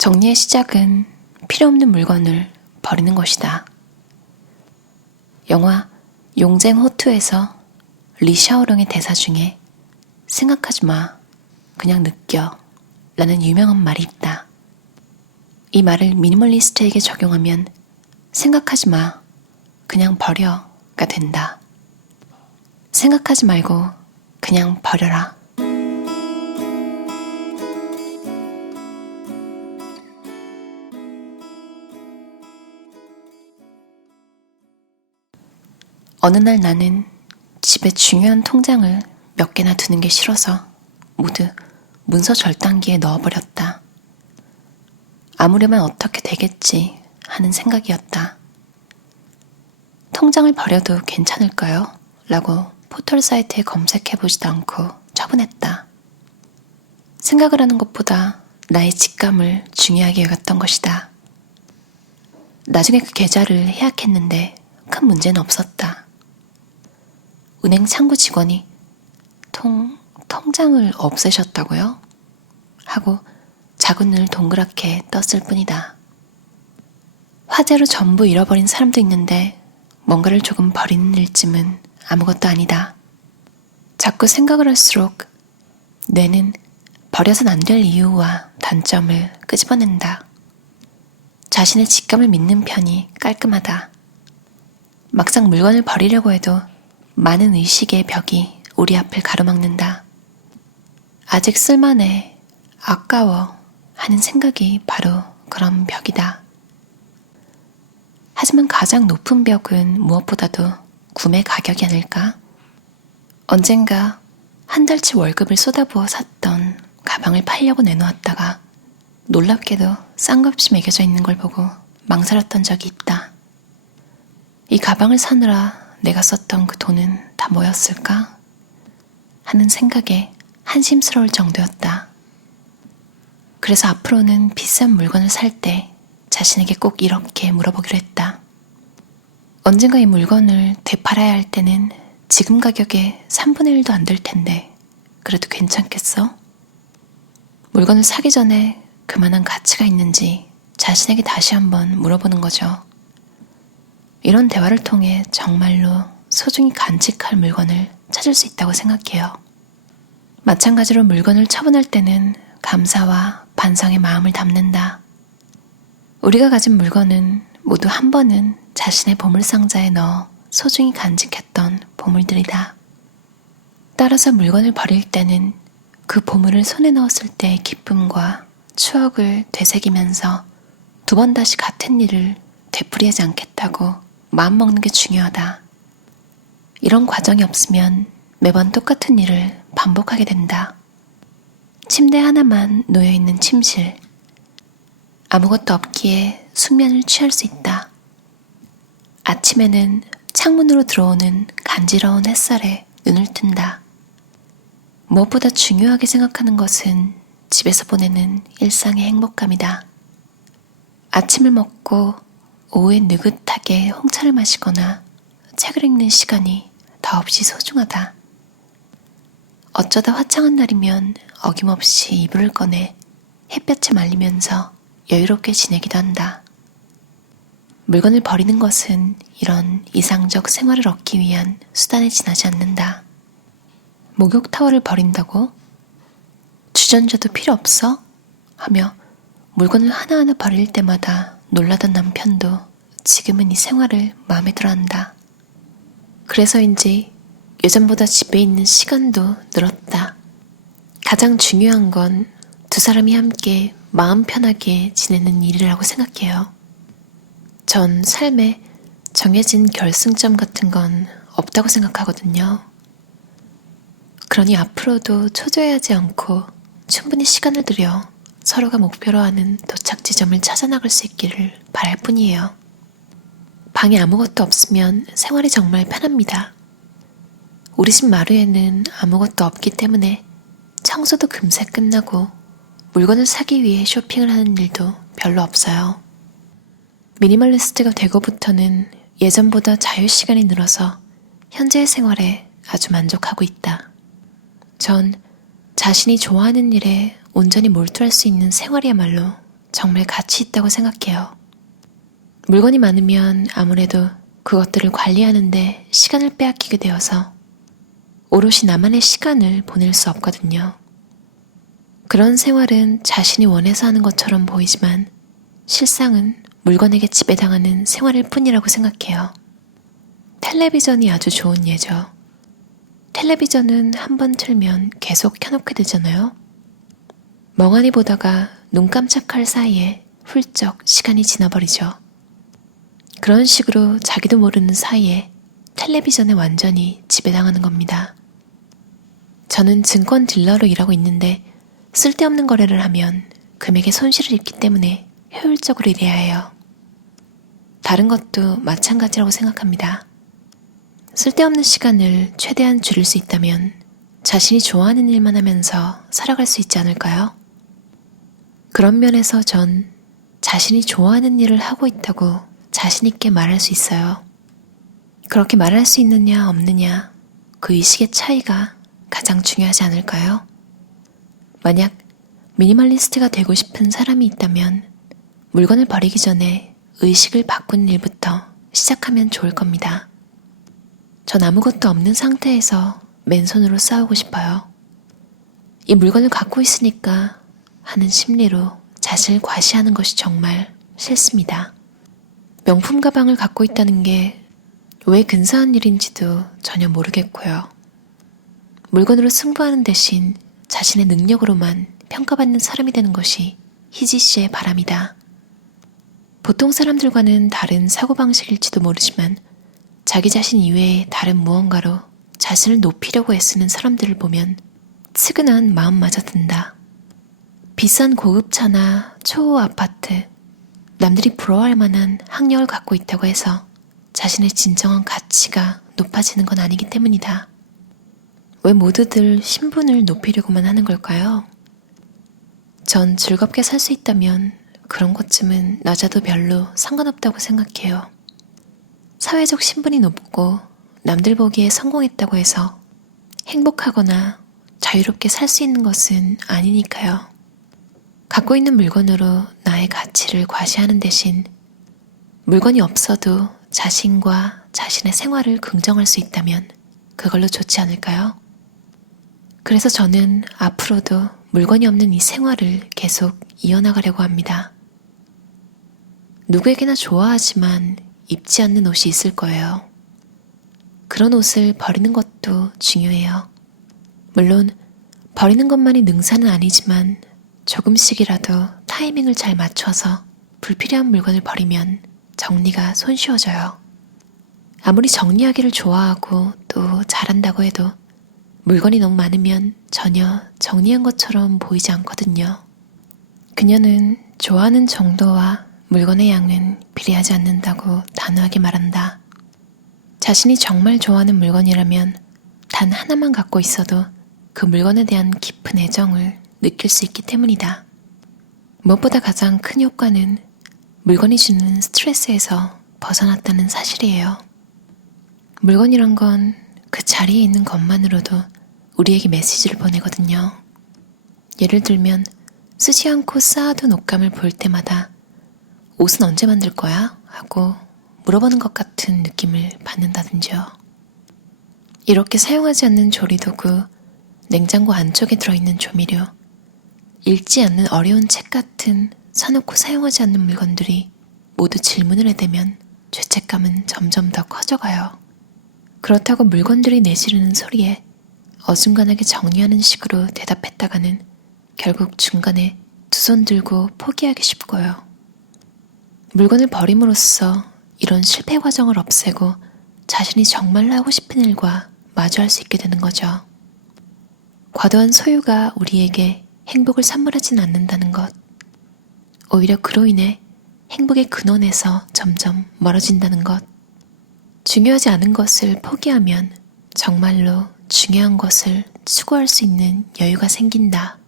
정리의 시작은 필요 없는 물건을 버리는 것이다. 영화 용쟁 호투에서 리 샤오롱의 대사 중에 생각하지 마, 그냥 느껴 라는 유명한 말이 있다. 이 말을 미니멀리스트에게 적용하면 생각하지 마, 그냥 버려가 된다. 생각하지 말고 그냥 버려라. 어느 날 나는 집에 중요한 통장을 몇 개나 두는 게 싫어서 모두 문서 절단기에 넣어버렸다. 아무려면 어떻게 되겠지 하는 생각이었다. 통장을 버려도 괜찮을까요? 라고 포털 사이트에 검색해보지도 않고 처분했다. 생각을 하는 것보다 나의 직감을 중요하게 여겼던 것이다. 나중에 그 계좌를 해약했는데 큰 문제는 없었다. 은행 창구 직원이 통장을 없애셨다고요? 하고 작은 눈을 동그랗게 떴을 뿐이다. 화재로 전부 잃어버린 사람도 있는데 뭔가를 조금 버리는 일쯤은 아무것도 아니다. 자꾸 생각을 할수록 뇌는 버려선 안 될 이유와 단점을 끄집어낸다. 자신의 직감을 믿는 편이 깔끔하다. 막상 물건을 버리려고 해도 많은 의식의 벽이 우리 앞을 가로막는다. 아직 쓸만해, 아까워 하는 생각이 바로 그런 벽이다. 하지만 가장 높은 벽은 무엇보다도 구매 가격이 아닐까? 언젠가 한 달치 월급을 쏟아부어 샀던 가방을 팔려고 내놓았다가 놀랍게도 싼 값이 매겨져 있는 걸 보고 망설였던 적이 있다. 이 가방을 사느라 내가 썼던 그 돈은 다 뭐였을까? 하는 생각에 한심스러울 정도였다. 그래서 앞으로는 비싼 물건을 살 때 자신에게 꼭 이렇게 물어보기로 했다. 언젠가 이 물건을 되팔아야 할 때는 지금 가격의 3분의 1도 안 될 텐데 그래도 괜찮겠어? 물건을 사기 전에 그만한 가치가 있는지 자신에게 다시 한번 물어보는 거죠. 이런 대화를 통해 정말로 소중히 간직할 물건을 찾을 수 있다고 생각해요. 마찬가지로 물건을 처분할 때는 감사와 반성의 마음을 담는다. 우리가 가진 물건은 모두 한 번은 자신의 보물상자에 넣어 소중히 간직했던 보물들이다. 따라서 물건을 버릴 때는 그 보물을 손에 넣었을 때의 기쁨과 추억을 되새기면서 두 번 다시 같은 일을 되풀이하지 않겠다고 마음먹는 게 중요하다. 이런 과정이 없으면 매번 똑같은 일을 반복하게 된다. 침대 하나만 놓여있는 침실. 아무것도 없기에 숙면을 취할 수 있다. 아침에는 창문으로 들어오는 간지러운 햇살에 눈을 뜬다. 무엇보다 중요하게 생각하는 것은 집에서 보내는 일상의 행복감이다. 아침을 먹고 오후에 느긋하게 홍차를 마시거나 책을 읽는 시간이 더없이 소중하다. 어쩌다 화창한 날이면 어김없이 이불을 꺼내 햇볕에 말리면서 여유롭게 지내기도 한다. 물건을 버리는 것은 이런 이상적 생활을 얻기 위한 수단에 지나지 않는다. 목욕타월을 버린다고? 주전자도 필요 없어? 하며 물건을 하나하나 버릴 때마다 놀라던 남편도 지금은 이 생활을 마음에 들어한다. 그래서인지 예전보다 집에 있는 시간도 늘었다. 가장 중요한 건 두 사람이 함께 마음 편하게 지내는 일이라고 생각해요. 전 삶에 정해진 결승점 같은 건 없다고 생각하거든요. 그러니 앞으로도 초조해하지 않고 충분히 시간을 들여 서로가 목표로 하는 도착 지점을 찾아 나갈 수 있기를 바랄 뿐이에요. 방에 아무것도 없으면 생활이 정말 편합니다. 우리 집 마루에는 아무것도 없기 때문에 청소도 금세 끝나고 물건을 사기 위해 쇼핑을 하는 일도 별로 없어요. 미니멀리스트가 되고부터는 예전보다 자유시간이 늘어서 현재의 생활에 아주 만족하고 있다. 전 자신이 좋아하는 일에 온전히 몰두할 수 있는 생활이야말로 정말 가치 있다고 생각해요. 물건이 많으면 아무래도 그것들을 관리하는데 시간을 빼앗기게 되어서 오롯이 나만의 시간을 보낼 수 없거든요. 그런 생활은 자신이 원해서 하는 것처럼 보이지만 실상은 물건에게 지배당하는 생활일 뿐이라고 생각해요. 텔레비전이 아주 좋은 예죠. 텔레비전은 한 번 틀면 계속 켜놓게 되잖아요. 멍하니 보다가 눈 깜짝할 사이에 훌쩍 시간이 지나버리죠. 그런 식으로 자기도 모르는 사이에 텔레비전에 완전히 지배당하는 겁니다. 저는 증권 딜러로 일하고 있는데 쓸데없는 거래를 하면 금액에 손실을 입기 때문에 효율적으로 일해야 해요. 다른 것도 마찬가지라고 생각합니다. 쓸데없는 시간을 최대한 줄일 수 있다면 자신이 좋아하는 일만 하면서 살아갈 수 있지 않을까요? 그런 면에서 전 자신이 좋아하는 일을 하고 있다고 자신 있게 말할 수 있어요. 그렇게 말할 수 있느냐 없느냐, 그 의식의 차이가 가장 중요하지 않을까요? 만약 미니멀리스트가 되고 싶은 사람이 있다면 물건을 버리기 전에 의식을 바꾸는 일부터 시작하면 좋을 겁니다. 전 아무것도 없는 상태에서 맨손으로 싸우고 싶어요. 이 물건을 갖고 있으니까 하는 심리로 자신을 과시하는 것이 정말 싫습니다. 명품 가방을 갖고 있다는 게 왜 근사한 일인지도 전혀 모르겠고요. 물건으로 승부하는 대신 자신의 능력으로만 평가받는 사람이 되는 것이 희지 씨의 바람이다. 보통 사람들과는 다른 사고방식일지도 모르지만 자기 자신 이외의 다른 무언가로 자신을 높이려고 애쓰는 사람들을 보면 측은한 마음마저 든다. 비싼 고급차나 초호 아파트, 남들이 부러워할 만한 학력을 갖고 있다고 해서 자신의 진정한 가치가 높아지는 건 아니기 때문이다. 왜 모두들 신분을 높이려고만 하는 걸까요? 전 즐겁게 살 수 있다면 그런 것쯤은 낮아도 별로 상관없다고 생각해요. 사회적 신분이 높고 남들 보기에 성공했다고 해서 행복하거나 자유롭게 살 수 있는 것은 아니니까요. 갖고 있는 물건으로 나의 가치를 과시하는 대신 물건이 없어도 자신과 자신의 생활을 긍정할 수 있다면 그걸로 좋지 않을까요? 그래서 저는 앞으로도 물건이 없는 이 생활을 계속 이어나가려고 합니다. 누구에게나 좋아하지만 입지 않는 옷이 있을 거예요. 그런 옷을 버리는 것도 중요해요. 물론 버리는 것만이 능사는 아니지만 조금씩이라도 타이밍을 잘 맞춰서 불필요한 물건을 버리면 정리가 손쉬워져요. 아무리 정리하기를 좋아하고 또 잘한다고 해도 물건이 너무 많으면 전혀 정리한 것처럼 보이지 않거든요. 그녀는 좋아하는 정도와 물건의 양은 비례하지 않는다고 단호하게 말한다. 자신이 정말 좋아하는 물건이라면 단 하나만 갖고 있어도 그 물건에 대한 깊은 애정을 느낄 수 있기 때문이다. 무엇보다 가장 큰 효과는 물건이 주는 스트레스에서 벗어났다는 사실이에요. 물건이란 건 그 자리에 있는 것만으로도 우리에게 메시지를 보내거든요. 예를 들면 쓰지 않고 쌓아둔 옷감을 볼 때마다 옷은 언제 만들 거야? 하고 물어보는 것 같은 느낌을 받는다든지요. 이렇게 사용하지 않는 조리도구, 냉장고 안쪽에 들어있는 조미료, 읽지 않는 어려운 책 같은 사놓고 사용하지 않는 물건들이 모두 질문을 해대면 죄책감은 점점 더 커져가요. 그렇다고 물건들이 내지르는 소리에 어중간하게 정리하는 식으로 대답했다가는 결국 중간에 두 손 들고 포기하기 쉽고요. 물건을 버림으로써 이런 실패 과정을 없애고 자신이 정말로 하고 싶은 일과 마주할 수 있게 되는 거죠. 과도한 소유가 우리에게 행복을 선물하진 않는다는 것, 오히려 그로 인해 행복의 근원에서 점점 멀어진다는 것, 중요하지 않은 것을 포기하면 정말로 중요한 것을 추구할 수 있는 여유가 생긴다.